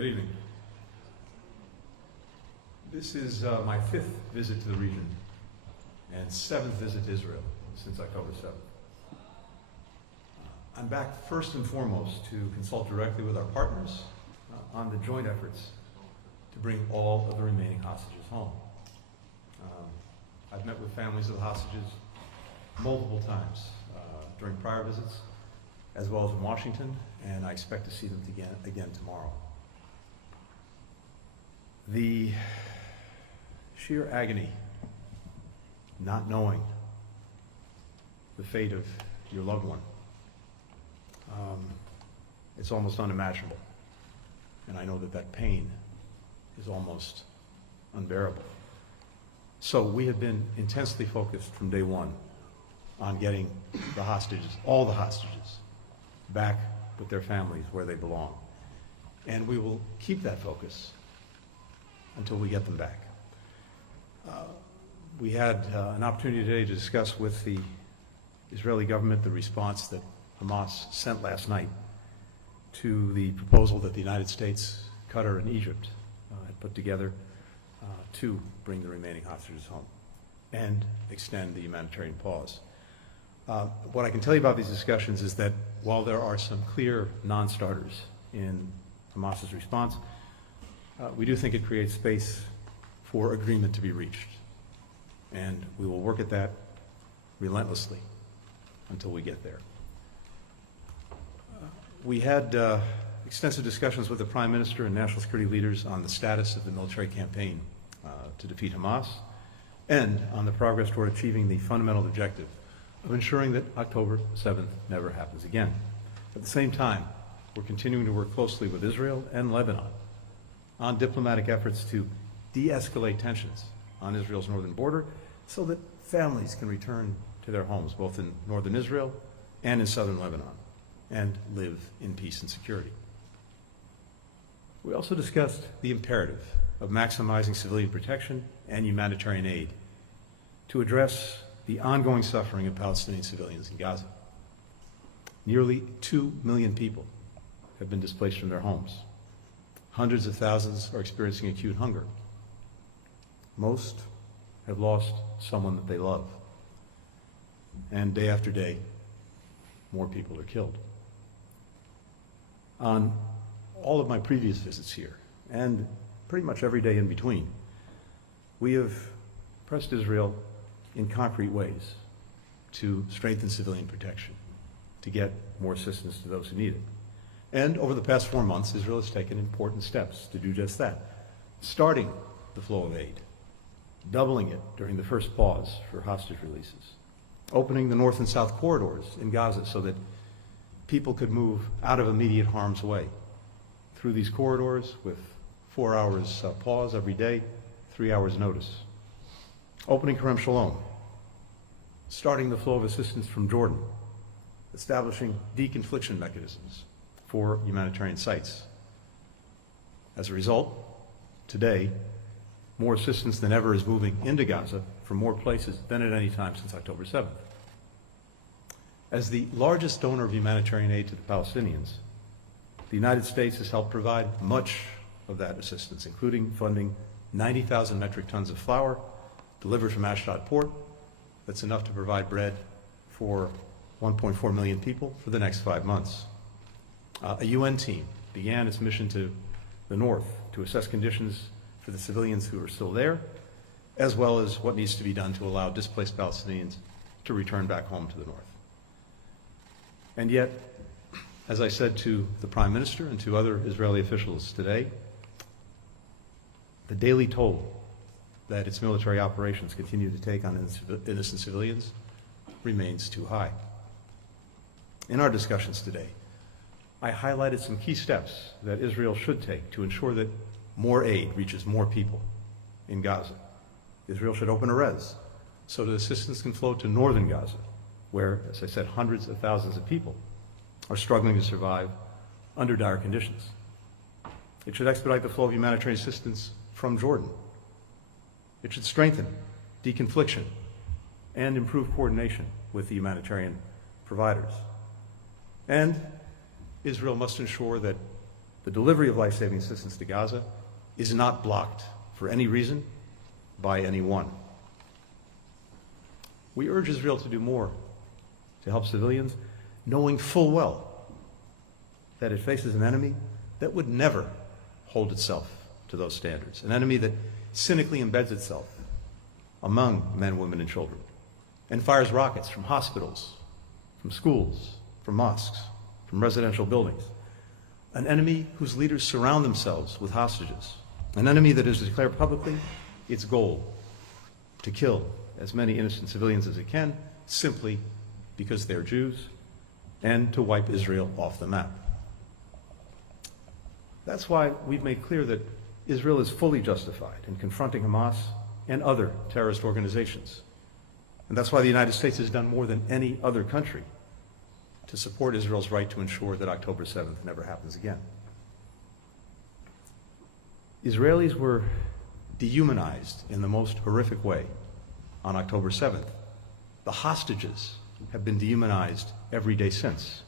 Good evening. This is my 5th visit to the region and 7th visit to Israel since October 7th. I'm back first and foremost to consult directly with our partners on the joint efforts to bring all of the remaining hostages home. I've met with families of the hostages multiple times during prior visits, as well as in Washington, and I expect to see them again tomorrow. The sheer agony, not knowing the fate of your loved one, it's almost unimaginable. And I know that that pain is almost unbearable. So we have been intensely focused from day one on getting the hostages, all the hostages, back with their families where they belong. And we will keep that focus until we get them back. We had an opportunity today to discuss with the Israeli government the response that Hamás sent last night to the proposal that the United States, Qatar, and Egypt had put together to bring the remaining hostages home and extend the humanitarian pause. What I can tell you about these discussions is that while there are some clear non-starters in Hamas's response, we do think it creates space for agreement to be reached. And we will work at that relentlessly until we get there. We had extensive discussions with the Prime Minister and national security leaders on the status of the military campaign to defeat Hamás and on the progress toward achieving the fundamental objective of ensuring that October 7th never happens again. At the same time, we're continuing to work closely with Israel and Lebanon on diplomatic efforts to de-escalate tensions on Israel's northern border so that families can return to their homes, both in northern Israel and in southern Lebanon, and live in peace and security. We also discussed the imperative of maximizing civilian protection and humanitarian aid to address the ongoing suffering of Palestinian civilians in Gaza. Nearly 2 million people have been displaced from their homes. Hundreds of thousands are experiencing acute hunger. Most have lost someone that they love. And day after day, more people are killed. On all of my previous visits here, and pretty much every day in between, we have pressed Israel in concrete ways to strengthen civilian protection, to get more assistance to those who need it. And over the past 4 months, Israel has taken important steps to do just that, starting the flow of aid, doubling it during the first pause for hostage releases, opening the north and south corridors in Gaza so that people could move out of immediate harm's way through these corridors with 4 hours pause every day, 3 hours notice. Opening Kerem Shalom, starting the flow of assistance from Jordan, establishing deconfliction mechanisms for humanitarian sites. As a result, today, more assistance than ever is moving into Gaza from more places than at any time since October 7th. As the largest donor of humanitarian aid to the Palestinians, the United States has helped provide much of that assistance, including funding 90,000 metric tons of flour delivered from Ashdod port. That's enough to provide bread for 1.4 million people for the next 5 months. A UN team began its mission to the north to assess conditions for the civilians who are still there, as well as what needs to be done to allow displaced Palestinians to return back home to the north. And yet, as I said to the Prime Minister and to other Israeli officials today, the daily toll that its military operations continue to take on innocent civilians remains too high. In our discussions today, I highlighted some key steps that Israel should take to ensure that more aid reaches more people in Gaza. Israel should open a res so that assistance can flow to northern Gaza, where, as I said, hundreds of thousands of people are struggling to survive under dire conditions. It should expedite the flow of humanitarian assistance from Jordan. It should strengthen deconfliction and improve coordination with the humanitarian providers. And Israel must ensure that The delivery of life-saving assistance to Gaza is not blocked for any reason by anyone. We urge Israel to do more to help civilians, knowing full well that it faces an enemy that would never hold itself to those standards, an enemy that cynically embeds itself among men, women, and children, and fires rockets from hospitals, from schools, from mosques, from residential buildings, an enemy whose leaders surround themselves with hostages, an enemy that has declared publicly its goal to kill as many innocent civilians as it can, simply because they're Jews, and to wipe Israel off the map. That's why we've made clear that Israel is fully justified in confronting Hamas and other terrorist organizations. And that's why the United States has done more than any other country to support Israel's right to ensure that October 7th never happens again. Israelis were dehumanized in the most horrific way on October 7th. The hostages have been dehumanized every day since.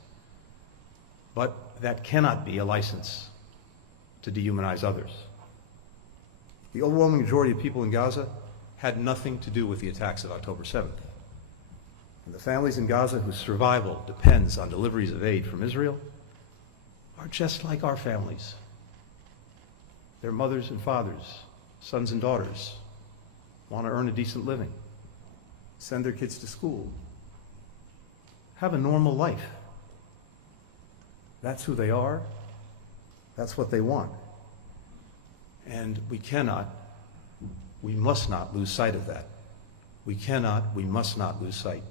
But that cannot be a license to dehumanize others. The overwhelming majority of people in Gaza had nothing to do with the attacks of October 7th. And the families in Gaza whose survival depends on deliveries of aid from Israel are just like our families. Their mothers and fathers, sons and daughters, want to earn a decent living, send their kids to school, have a normal life. That's who they are. That's what they want. And we must not lose sight of that. We must not lose sight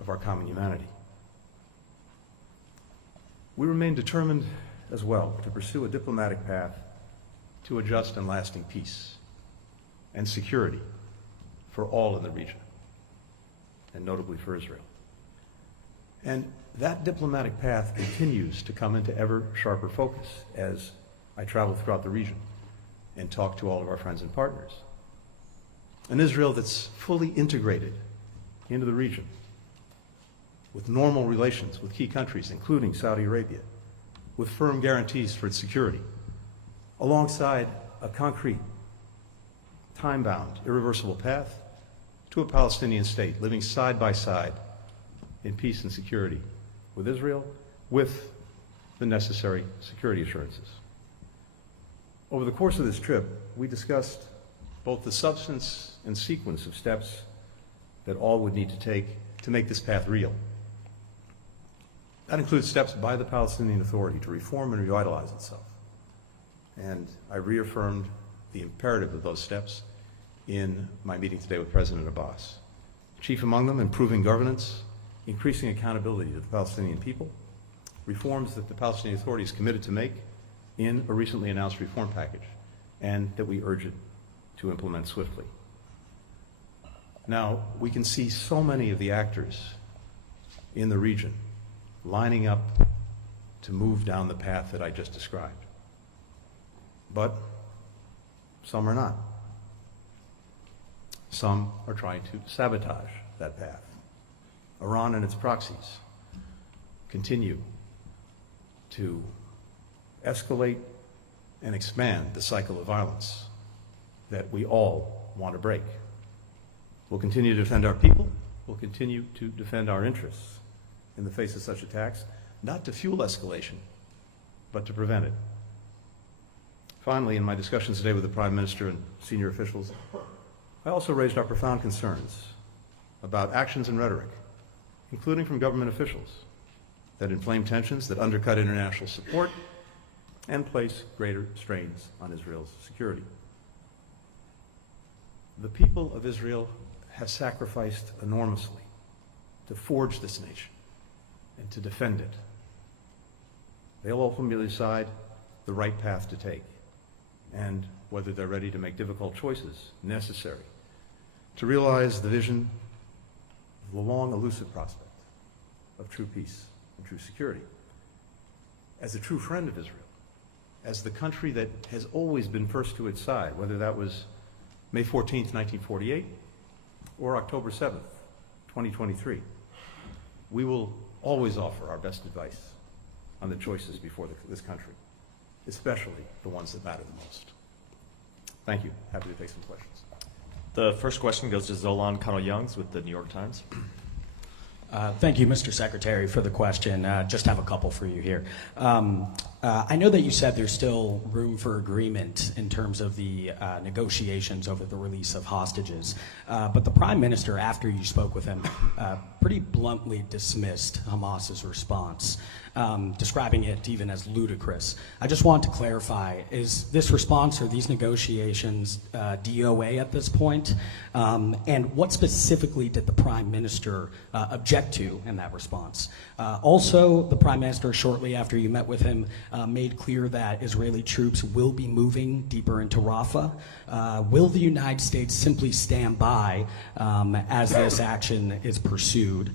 of our common humanity. We remain determined as well to pursue a diplomatic path to a just and lasting peace and security for all in the region, and notably for Israel. And that diplomatic path continues to come into ever sharper focus as I travel throughout the region and talk to all of our friends and partners. An Israel that's fully integrated into the region with normal relations with key countries, including Saudi Arabia, with firm guarantees for its security, alongside a concrete, time-bound, irreversible path to a Palestinian state living side by side in peace and security with Israel, with the necessary security assurances. Over the course of this trip, we discussed both the substance and sequence of steps that all would need to take to make this path real. That includes steps by the Palestinian Authority to reform and revitalize itself. And I reaffirmed the imperative of those steps in my meeting today with President Abbas. Chief among them, improving governance, increasing accountability to the Palestinian people, reforms that the Palestinian Authority is committed to make in a recently announced reform package, and that we urge it to implement swiftly. Now, we can see so many of the actors in the region lining up to move down the path that I just described. But some are not. Some are trying to sabotage that path. Iran and its proxies continue to escalate and expand the cycle of violence that we all want to break. We'll continue to defend our people. We'll continue to defend our interests in the face of such attacks, not to fuel escalation, but to prevent it. Finally, in my discussions today with the Prime Minister and senior officials, I also raised our profound concerns about actions and rhetoric, including from government officials, that inflame tensions, that undercut international support, and place greater strains on Israel's security. The people of Israel have sacrificed enormously to forge this nation and to defend it. They'll ultimately decide the right path to take, and whether they're ready to make difficult choices necessary to realize the vision of the long, elusive prospect of true peace and true security. As a true friend of Israel, as the country that has always been first to its side, whether that was May 14th, 1948, or October 7th, 2023, we will always offer our best advice on the choices before this country. especially the ones that matter the most. Thank you. Happy to take some questions. The first question goes to Zolan Connell-Youngs with the New York Times. Thank you, Mr. Secretary, for the question. Just have a couple for you here. I know that you said there's still room for agreement in terms of the negotiations over the release of hostages, but the Prime Minister, after you spoke with him, pretty bluntly dismissed Hamas's response, describing it even as ludicrous. I just want to clarify, is this response or these negotiations DOA at this point? And what specifically did the Prime Minister object to in that response? Also, the Prime Minister, shortly after you met with him, made clear that Israeli troops will be moving deeper into Rafah. Will the United States simply stand by as this action is pursued,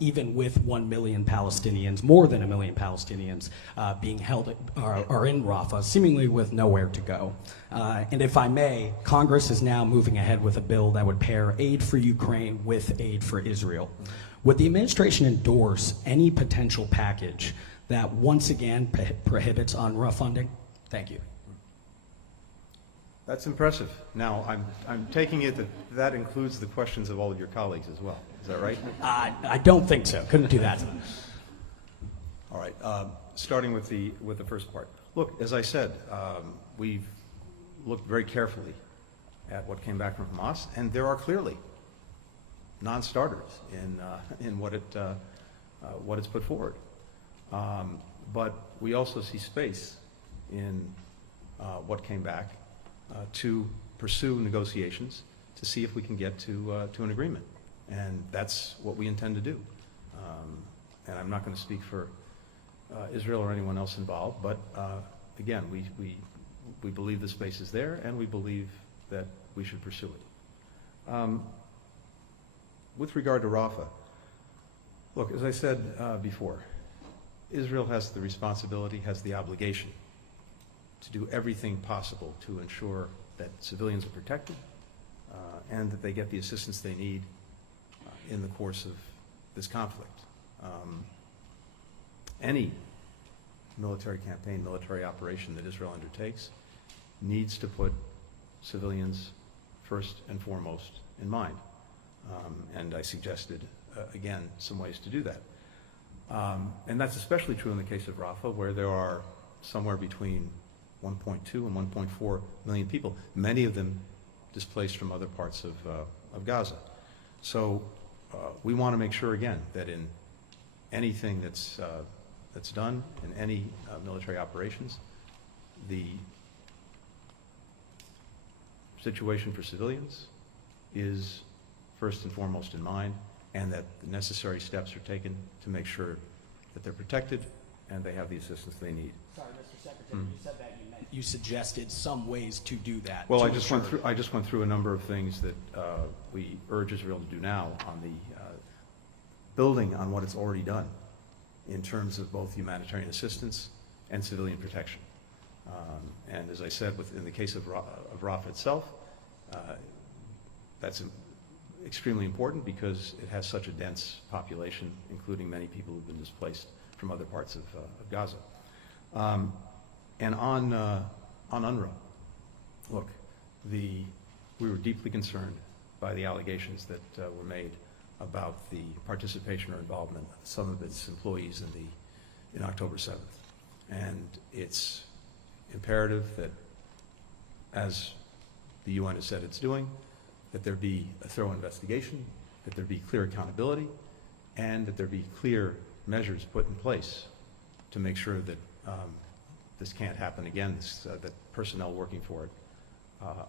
even with 1 million Palestinians, more than 1 million Palestinians being held are in Rafah, seemingly with nowhere to go? And if I may, Congress is now moving ahead with a bill that would pair aid for Ukraine with aid for Israel. Would the administration endorse any potential package that once again prohibits UNRWA funding? Thank you. That's impressive. Now, I'm taking it that that includes the questions of all of your colleagues as well. Is that right? I don't think so. Couldn't do that. All right. Starting with the first part. Look, as I said, we've looked very carefully at what came back from Hamas, and there are clearly non-starters in what it's put forward. But we also see space in what came back to pursue negotiations to see if we can get to an agreement, and that's what we intend to do. And I'm not going to speak for Israel or anyone else involved, but again, we believe the space is there, and we believe that we should pursue it. With regard to Rafah, look, as I said before, Israel has the responsibility, has the obligation to do everything possible to ensure that civilians are protected and that they get the assistance they need in the course of this conflict. Any military campaign, military operation that Israel undertakes needs to put civilians first and foremost in mind. And I suggested, again, some ways to do that. And that's especially true in the case of Rafah, where there are somewhere between 1.2 and 1.4 million people, many of them displaced from other parts of Gaza. So we want to make sure, again, that in anything that's done, in any military operations, the situation for civilians is first and foremost in mind, and that the necessary steps are taken to make sure that they're protected and they have the assistance they need. Sorry, Mr. Secretary, you said that you suggested some ways to do that. Well, I just went through a number of things that we urge Israel to do now on the building on what it's already done in terms of both humanitarian assistance and civilian protection. And as I said, in the case of Rafah itself, that's extremely important because it has such a dense population, including many people who've been displaced from other parts of Gaza. And on UNRWA, look, we were deeply concerned by the allegations that were made about the participation or involvement of some of its employees in October 7th. And it's imperative that, as the UN has said it's doing, that there be a thorough investigation, that there be clear accountability, and that there be clear measures put in place to make sure that this can't happen again, that personnel working for it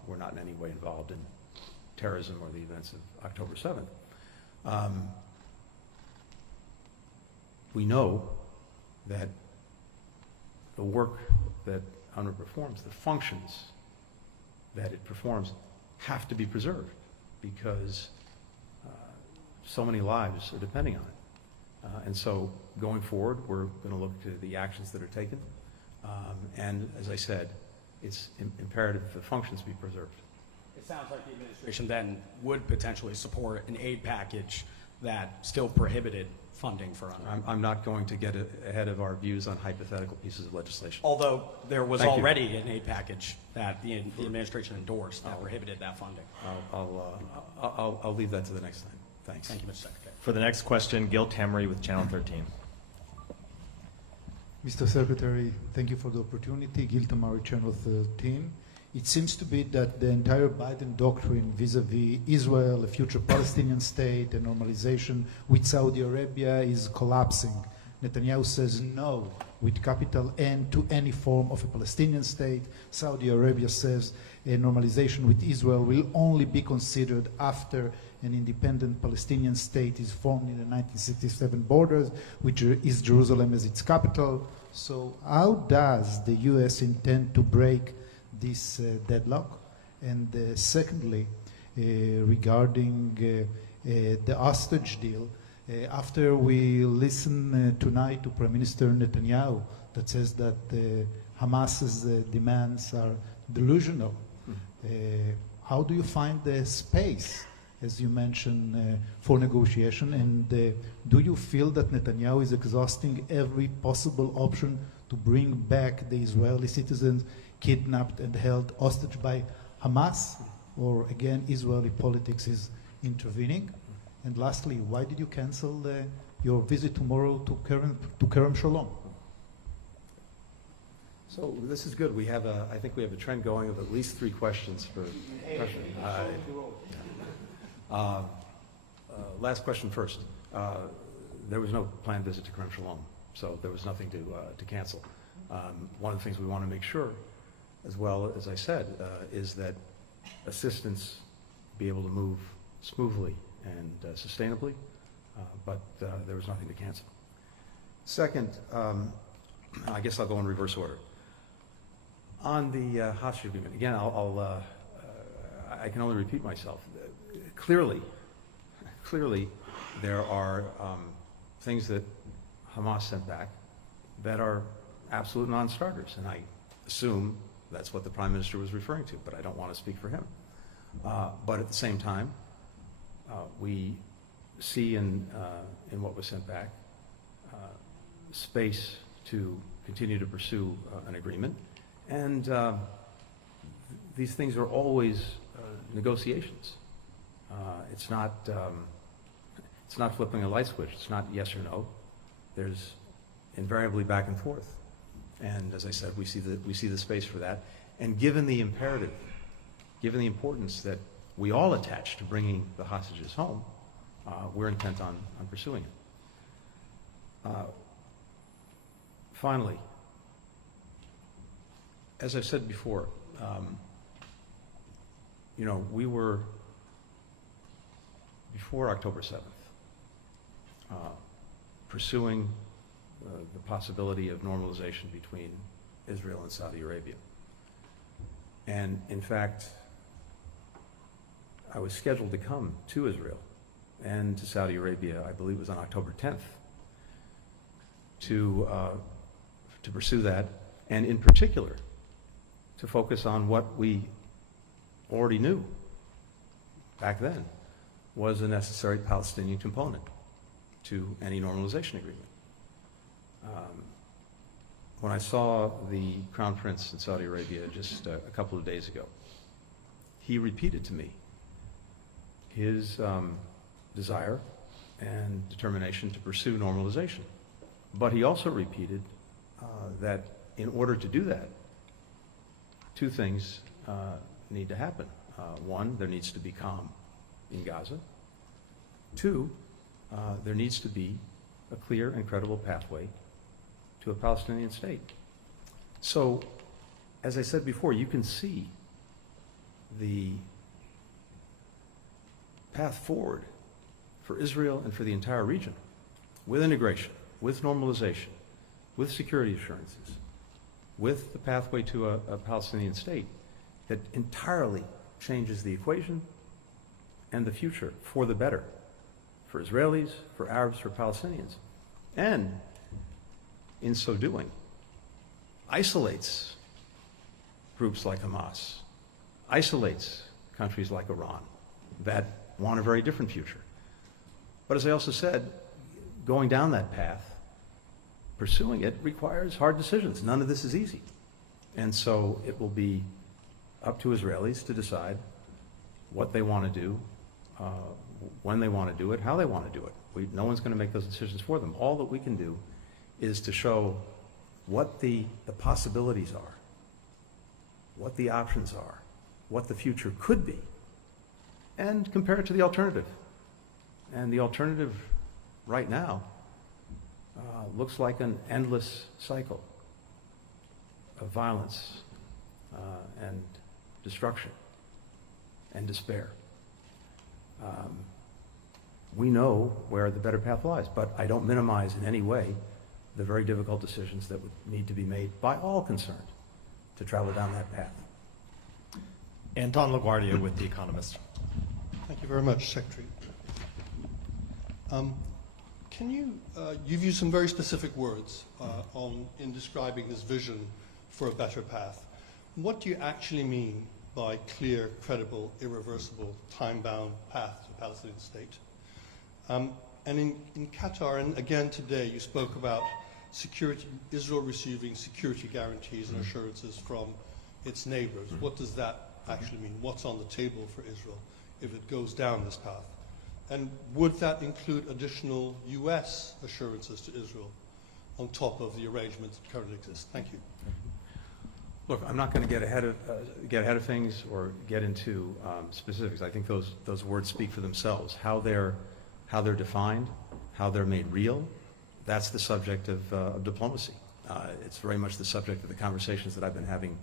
were not in any way involved in terrorism or the events of October 7th. We know that the work that UNRWA performs, the functions that it performs, have to be preserved because so many lives are depending on it. And so going forward, we're going to look to the actions that are taken. And as I said, it's imperative that the functions be preserved. It sounds like the administration then would potentially support an aid package that still prohibited funding for UNRWA. I'm not going to get ahead of our views on hypothetical pieces of legislation. Although there was Thank you. already an aid package that the administration endorsed that prohibited that funding. I'll leave that to the next time. Thanks. Thank you, Mr. Secretary. For the next question, Gil Tamery with Channel 13. Mr. Secretary, thank you for the opportunity. Gil Tamari, Channel 13. It seems to be that the entire Biden doctrine vis-a-vis Israel, a future Palestinian state, and normalization with Saudi Arabia is collapsing. Netanyahu says no with capital N to any form of a Palestinian state. Saudi Arabia says a normalization with Israel will only be considered after an independent Palestinian state is formed in the 1967 borders, which is Jerusalem as its capital. So how does the U.S. intend to break this deadlock? And secondly, regarding the hostage deal, after we listen tonight to Prime Minister Netanyahu that says that Hamas's demands are delusional, how do you find the space, as you mentioned, for negotiation? And do you feel that Netanyahu is exhausting every possible option to bring back the Israeli citizens kidnapped and held hostage by Hamas? Or again, Israeli politics is intervening? And lastly, why did you cancel your visit tomorrow to Kerem Shalom? So this is good. We have I think we have a trend going of at least 3 questions per question. Last question first. There was no planned visit to Kerem Shalom, so there was nothing to cancel. One of the things we want to make sure, as well as I said, is that assistance be able to move smoothly and sustainably, but there was nothing to cancel. Second, I guess I'll go in reverse order. On the hostage agreement, again, I can only repeat myself. Clearly, there are things that Hamas sent back that are absolute non-starters, and I assume that's what the Prime Minister was referring to, but I don't want to speak for him. But at the same time, we see in what was sent back space to continue to pursue an agreement, and these things are always negotiations. It's not flipping a light switch. It's not yes or no. There's invariably back and forth, and as I said, we see the space for that. And given the imperative, given the importance that we all attach to bringing the hostages home, we're intent on pursuing it. Finally, as I've said before, we were, before October 7th, pursuing the possibility of normalization between Israel and Saudi Arabia. And in fact, I was scheduled to come to Israel and to Saudi Arabia, I believe it was on October 10th, to pursue that, and in particular, to focus on what we already knew back then was a necessary Palestinian component to any normalization agreement. When I saw the Crown Prince in Saudi Arabia just a couple of days ago, he repeated to me his desire and determination to pursue normalization. But he also repeated that in order to do that, 2 things need to happen. 1, there needs to be calm in Gaza. 2, there needs to be a clear and credible pathway to a Palestinian state. So, as I said before, you can see the path forward for Israel and for the entire region with integration, with normalization, with security assurances, with the pathway to a Palestinian state that entirely changes the equation and the future for the better, for Israelis, for Arabs, for Palestinians, and in so doing, isolates groups like Hamas, isolates countries like Iran that want a very different future. But as I also said, going down that path, pursuing it requires hard decisions. None of this is easy. And so it will be up to Israelis to decide what they want to do, when they want to do it, how they want to do it. No one's going to make those decisions for them. All that we can do is to show what the possibilities are, what the options are, what the future could be, and compare it to the alternative. And the alternative right now looks like an endless cycle of violence and destruction and despair. We know where the better path lies, but I don't minimize in any way the very difficult decisions that would need to be made by all concerned to travel down that path. Anton LaGuardia with The Economist. Thank you very much, Secretary. Can you, you've used some very specific words in describing this vision for a better path. What do you actually mean by clear, credible, irreversible, time-bound path to a Palestinian state? And in Qatar, and again today, you spoke about security, Israel receiving security guarantees and assurances from its neighbors. What does that actually mean? What's on the table for Israel if it goes down this path? And would that include additional U.S. assurances to Israel on top of the arrangements that currently exist? Thank you. Look, I'm not going to get ahead of things or get into specifics. I think those words speak for themselves. How they're defined, how they're made real, that's the subject of diplomacy. It's very much the subject of the conversations that I've been having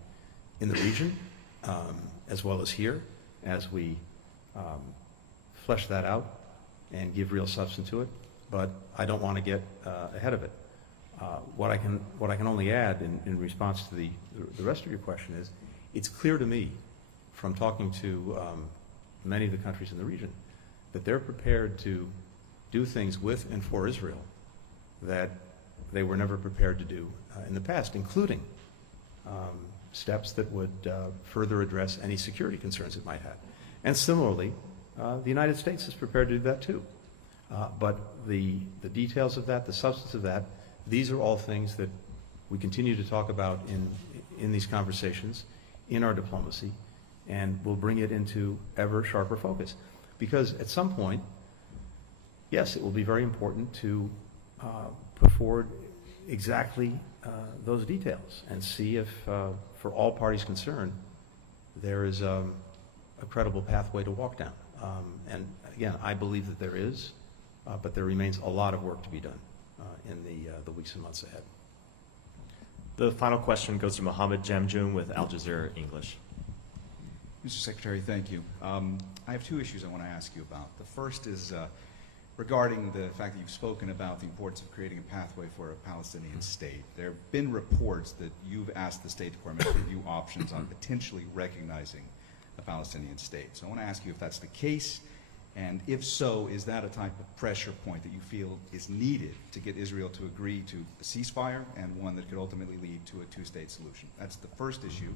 in the region, as well as here, as we flesh that out and give real substance to it. But I don't want to get ahead of it. What I can only add in response to the rest of your question is, it's clear to me from talking to many of the countries in the region that they're prepared to do things with and for Israel that they were never prepared to do in the past, including steps that would further address any security concerns it might have. And similarly, the United States is prepared to do that too. But the details of that, the substance of that, these are all things that we continue to talk about in these conversations, in our diplomacy, and we'll bring it into ever sharper focus. Because at some point, yes, it will be very important to put forward exactly those details and see if, for all parties concerned, there is a credible pathway to walk down. And again, I believe that there is, but there remains a lot of work to be done in the weeks and months ahead. The final question goes to Mohammed Jamjoon with Al Jazeera English. Mr. Secretary, thank you. I have two issues I want to ask you about. The first is regarding the fact that you've spoken about the importance of creating a pathway for a Palestinian state. There have been reports that you've asked the State Department to review options on potentially recognizing a Palestinian state. So I want to ask you if that's the case, and if so, is that a type of pressure point that you feel is needed to get Israel to agree to a ceasefire and one that could ultimately lead to a two-state solution? That's the first issue.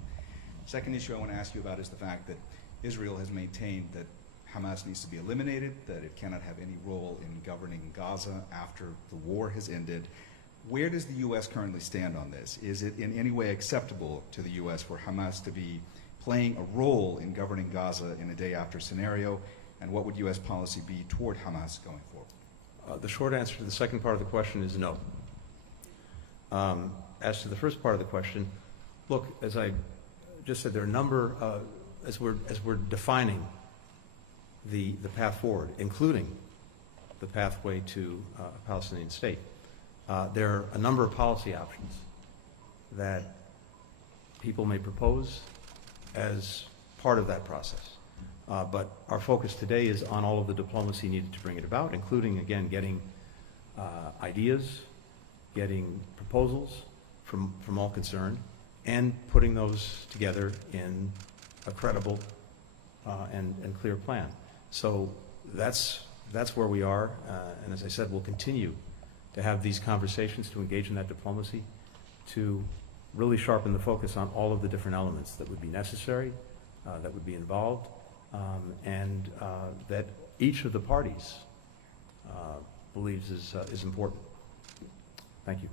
Second issue I want to ask you about is the fact that Israel has maintained that Hamas needs to be eliminated, that it cannot have any role in governing Gaza after the war has ended. Where does the U.S. currently stand on this? Is it in any way acceptable to the U.S. for Hamas to be playing a role in governing Gaza in a day-after scenario, and what would U.S. policy be toward Hamas going forward? The short answer to the second part of the question is no. As to the first part of the question, look, as I just said, there are a number, as we're defining the path forward, including the pathway to a Palestinian state, there are a number of policy options that people may propose as part of that process. But our focus today is on all of the diplomacy needed to bring it about, including, again, getting ideas, getting proposals from all concerned, and putting those together in a credible and clear plan. So that's where we are, and as I said, we'll continue to have these conversations, to engage in that diplomacy, to really sharpen the focus on all of the different elements that would be necessary, that would be involved, and that each of the parties believes is important. Thank you.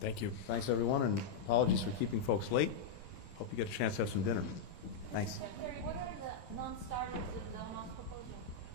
Thank you. Thanks, everyone, and apologies for keeping folks late. Hope you get a chance to have some dinner. Thanks. Secretary, what are the non-starter